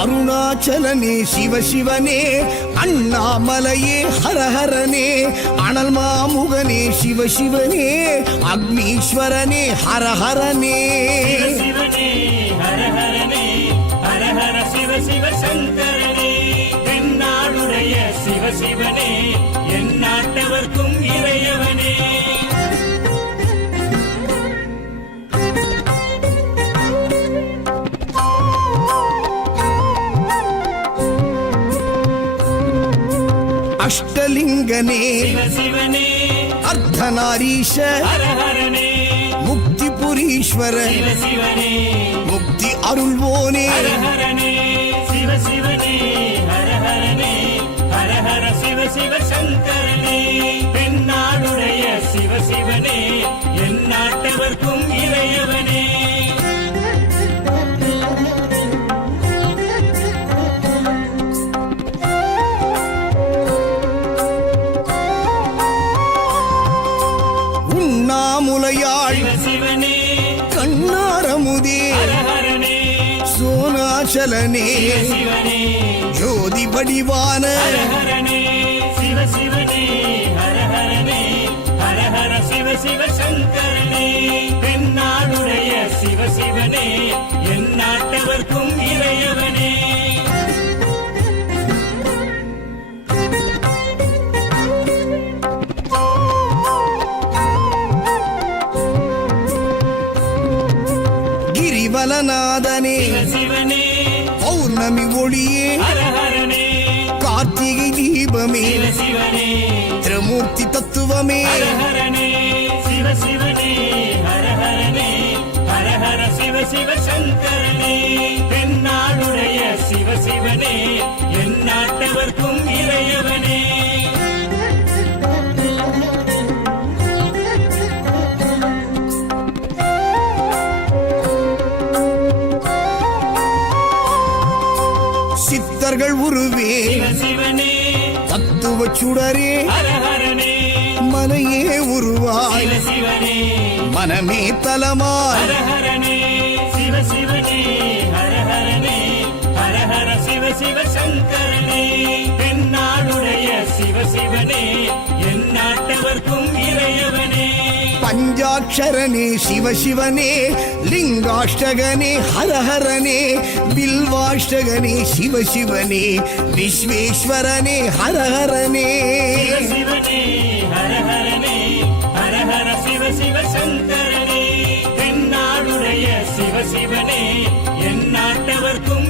அருணாச்சலனே சிவசிவனே, அண்ணாமலையே ஹரஹரனே, அனல் மாமுகனே சிவசிவனே, அக்னீஸ்வரனே ஹரஹரனே. சிவசிவனே ஹரஹரனே, ஹரஹர சிவ சிவ சங்கரனே, தென்னாடுடைய சிவசிவனே, என் நாட்டவர்க்கும் இறையவனே. அஷ்டலிங்கனே சிவசிவனே, அர்த்தநாரீஷ ஹரஹரனே, முக்திபுரீஸ்வர சிவசிவனே, முக்தி அருள்வோனே. ஹரஹரனே சிவசிவனே, ஹரஹரனே, ஹரஹர சிவ சிவ சங்கரனே, தென்னாடுடைய சிவசிவனே, என் நாட்டவர்க்கும் இறையவனே. உண்ணாமுலையாள் சிவசிவனே, கண்ணாரமுதே ஹரஹரனே, சோனாச்சலனே சிவசிவனே, ஜோதி வடிவான ஹரஹரனே சிவசிவனே, ஹரஹரனே, ஹரஹர சிவ சிவ சங்கரனே, தென்னாடுடைய சிவசிவனே, என் நாட்டவர்க்கும் இறையவனே. கிரிவலநாதனே சிவசிவனே, பௌர்ணமி ஒளியே ஹரஹரனே, கார்த்திகை தீபமே சிவசிவனே, திரமூர்த்தி தத்துவமே. ஹரஹரனே சிவசிவனே, ஹரஹரனே, ஹரஹர சிவ சிவ சங்கரனே, தென்னாடுடைய சிவசிவனே, என் நாட்டவர்க்கும் இறையவனே. சித்தர்கள் உருவே சிவசிவனே, தத்துவ சுடரே ஹரஹரனே, மனையே உருவாய் சிவசிவனே, மனமே தலமாய். ஹரஹரனே சிவசிவனே, ஹரஹரனே, ஹரஹர சிவ சிவ சங்கரனே, தென்னாடுடைய சிவசிவனே, என் நாட்டவர்க்கும் இறையவனே. பஞ்சாட்சரனே சிவசிவனே, லிங்காஷ்டகனே ஹரஹரனே, பில்வாஷ்டகனே சிவசிவனே, விஸ்வேஸ்வரனே ஹரஹரனே. சிவசிவனே, ஹரஹரனே, ஹரஹர சிவ சிவ சங்கரனே, தென்னாடுடைய சிவசிவனே, என் நாட்டவர்க்கும்